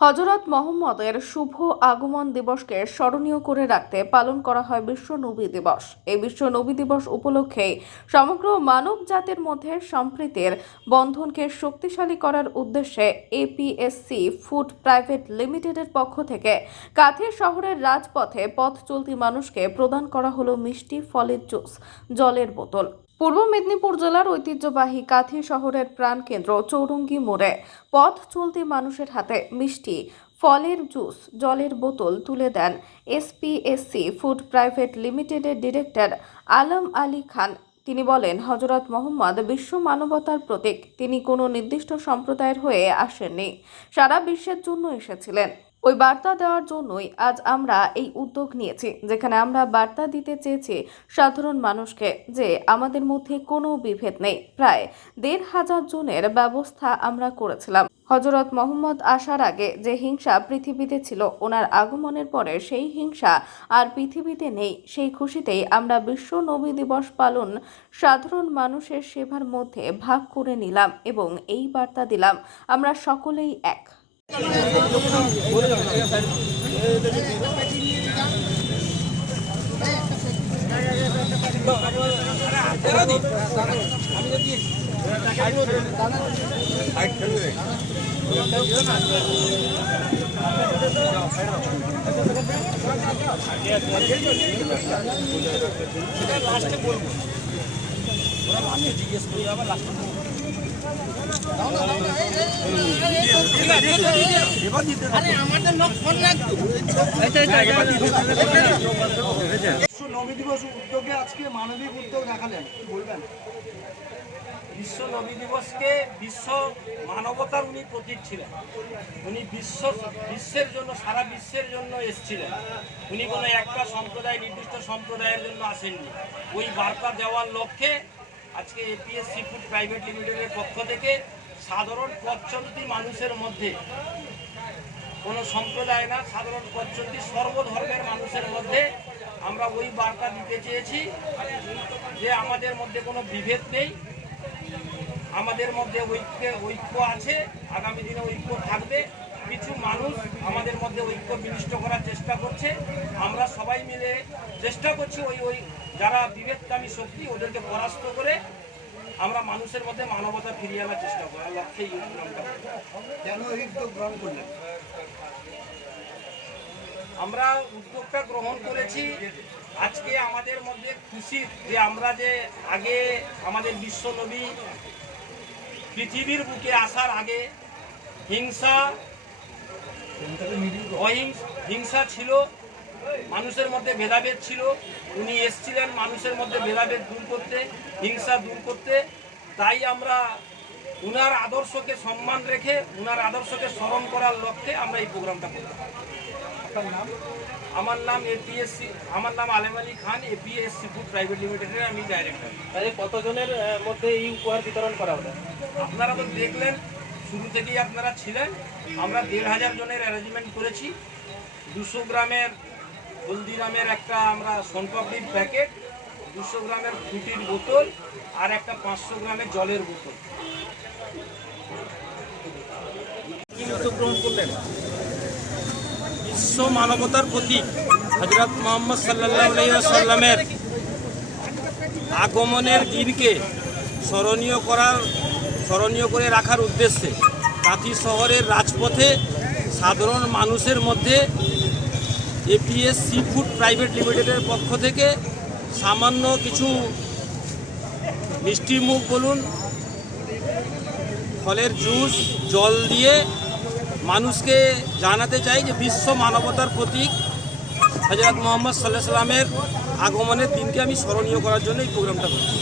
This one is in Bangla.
হযরত মুহাম্মদের শুভ আগমন দিবসকে স্মরণীয় করে রাখতে পালন করা হয় বিশ্ব নবী দিবস। এই বিশ্ব নবী দিবস উপলক্ষে সমগ্র মানব জাতির মধ্যে সম্প্রীতির বন্ধনকে শক্তিশালী করার উদ্দেশ্যে এপিএসসি ফুড প্রাইভেট লিমিটেডের পক্ষ থেকে কাঁথি শহরের রাজপথে পথ চলতি মানুষকে প্রদান করা হলো মিষ্টি, ফলের জুস, জলের বোতল। পূর্ব মেদিনীপুর জেলার ঐতিহ্যবাহী কাঁথি শহরের প্রাণকেন্দ্র চৌরঙ্গি মোড়ে পথ চলতি মানুষের হাতে মিষ্টি, ফলের জুস, জলের বোতল তুলে দেন এসপিএসসি ফুড প্রাইভেট লিমিটেডের ডিরেক্টর আলম আলী খান। তিনি বলেন, হযরত মুহাম্মদ বিশ্ব মানবতার প্রতীক। তিনি কোনো নির্দিষ্ট সম্প্রদায়ের হয়ে আসেননি, সারা বিশ্বের জন্য এসেছিলেন। ওই বার্তা দেওয়ার জন্যই আজ আমরা এই উদ্যোগ নিয়েছি, যেখানে আমরা বার্তা দিতে চেয়েছি সাধারণ মানুষকে যে আমাদের মধ্যে কোনো বিভেদ নেই। প্রায় ১৫০০ জনের ব্যবস্থা আমরা করেছিলাম। হযরত মুহাম্মদ আসার আগে যে হিংসা পৃথিবীতে ছিল, ওনার আগমনের পরে সেই হিংসা আর পৃথিবীতে নেই। সেই খুশিতেই আমরা বিশ্ব নবী দিবস পালন সাধারণ মানুষের সেবার মধ্যে ভাগ করে নিলাম এবং এই বার্তা দিলাম, আমরা সকলেই এক। নবী দিবস উদ্যোগে আজকে মানবিক উদ্যোগ দেখালেন, কি বলবেন? বিশ্ব নবী দিবসকে বিশ্ব মানবতার উনি প্রতীক ছিলেন। উনি বিশ্বের জন্য, সারা বিশ্বের জন্য এসেছিলেন। উনি কোনো একটা সম্প্রদায়, নির্দিষ্ট সম্প্রদায়ের জন্য আসেননি। ওই বার্তা দেওয়ার লক্ষ্যে আজকে এপিএসসি ফুড প্রাইভেট লিমিটেডের পক্ষ থেকে সাধারণ পথচলতি মানুষের মধ্যে, কোনো সম্প্রদায় না, সাধারণ পথচলতি সর্বধর্মের মানুষের মধ্যে আমরা ওই বার্তা দিতে চেয়েছি যে আমাদের মধ্যে কোনো বিভেদ নেই, আমাদের মধ্যে ঐক্য আছে, আগামী দিনে ঐক্য থাকবে। কিছু মানুষ আমাদের মধ্যে ঐক্য বিনষ্ট করার চেষ্টা করছে, আমরা সবাই মিলে চেষ্টা করছি ওই যারা বিভেদকামী শক্তি, ওদেরকে পরাস্ত করে আমরা মানুষের মধ্যে মানবতা ফিরিয়ে আনার চেষ্টা করার লক্ষ্যে এই উদ্যোগটা। কেন এই উদ্যোগ গ্রহণ করলেন? আমরা উদ্যোগটা গ্রহণ করেছি আজকে আমাদের মধ্যে খুশি যে আমরা যে আগে আমাদের বিশ্ব নবী পৃথিবীর বুকে আসার আগে হিংসা ছিল, মানুষের মধ্যে ভেদাভেদ ছিল। উনি এসেছিলেন মানুষের মধ্যে ভেদাভেদ দূর করতে, হিংসা দূর করতে। তাই আমরা উনার আদর্শকে সম্মান রেখে, উনার আদর্শকে স্মরণ করার লক্ষ্যে আমরা এই প্রোগ্রামটা করলাম। আমার নাম Alam Ali Khan, APS-C food private লিমিটেডের আমি ডাইরেক্টর। তাহলে কতজনের মধ্যে এই উপহার বিতরণ করা হবে? আপনারা তো দেখলেন, শুরু থেকেই আপনারা ছিলেন। আমরা ১৫০০ জনের অ্যারেঞ্জমেন্ট করেছি। ২০০ গ্রামের হলদিরামের একটা আমরা সোনপাপড়ির প্যাকেট, ২০০ গ্রামের ফ্রুটির বোতল, আর একটা ৫০০ গ্রামের জলের বোতল। কি উদ্যোগ গ্রহণ করলেন? বিশ্ব মানবতার প্রতীক হযরত মুহাম্মদ সাল্লাল্লাহু আলাইহি ওয়াসাল্লামের আগমনের দিনকে স্মরণীয় করে রাখার উদ্দেশ্যে কাঁথি শহরের রাজপথে সাধারণ মানুষের মধ্যে এপিএসসি ফুড প্রাইভেট লিমিটেডের পক্ষ থেকে সামান্য কিছু মিষ্টি মুখ বলুন, ফলের জুস, জল দিয়ে মানুষকে জানাতে চাই যে বিশ্ব মানবতার প্রতীক হযরত মুহাম্মদ সাল্লাল্লাহু আলাইহি ওয়াসাল্লামের আগমনের দিনকে আমি স্মরণীয় করার জন্য এই প্রোগ্রামটা করছি।